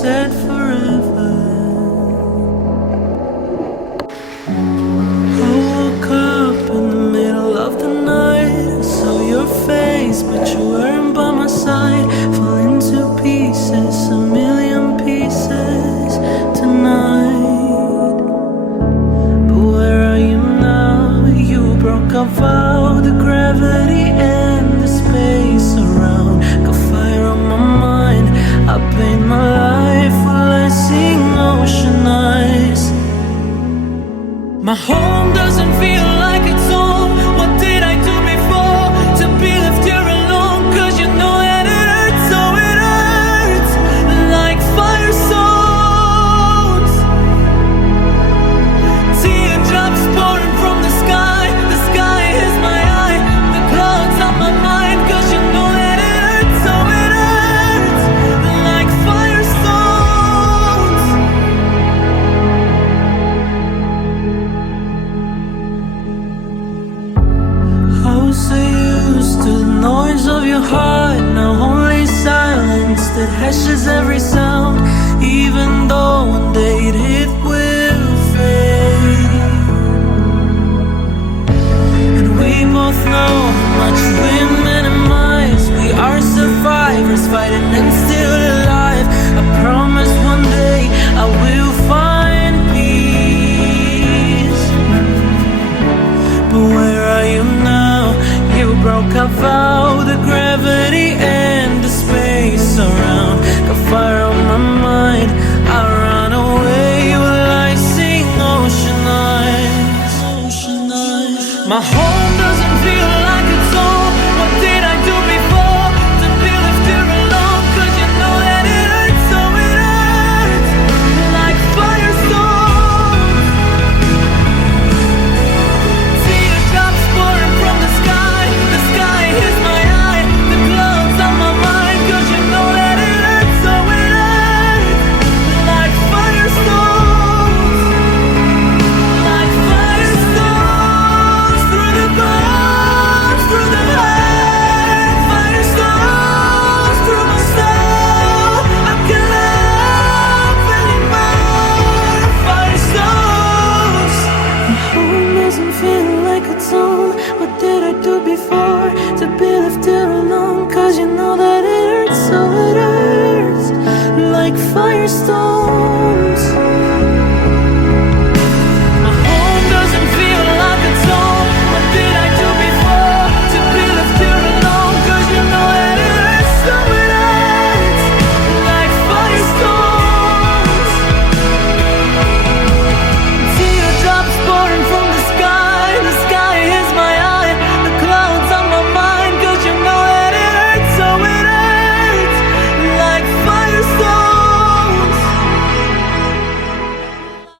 said forever. I woke up in the middle of the night. I saw your face, but you weren't by my side. Fall into pieces, a million pieces tonight. But where are you now? You broke a vow, the gravity and the space around. Got fire on my mind, I paint my life while I sing ocean eyes. My home doesn't feel like it's home. What did I do before to be left here alone? Cause you know that it hurts, so it hurts like fire stones. Teardrops pouring from the sky is my eye, the clouds on my mind. Cause you know that it hurts, so it hurts like fire stones. I was so used to the noise of your heart, now only silence that hushes every sound. Even though one day it will fade, and we both know how much we minimize. We are survivors, fighting and still alive. I promise one day I will find peace. But where are you now? You broke a vow, the gravity and the space around. Got fire on my mind, I run away while I sing ocean eyes. My home doesn't feel like it's home. What did I do before to be left here alone? Cause you know that it hurts, so it hurts like fire stones. Teardrops pouring from the sky is my eye, the clouds on my mind. Cause you know that it hurts, so it hurts like fire stones. Like fire stones through the clouds, through the light. Fire stones through my soul. I can't love anymore. Fire stones. My home doesn't feel like it's home. What did I do before to be left here alone? Cause you know that it hurts, so it hurts like fire stones.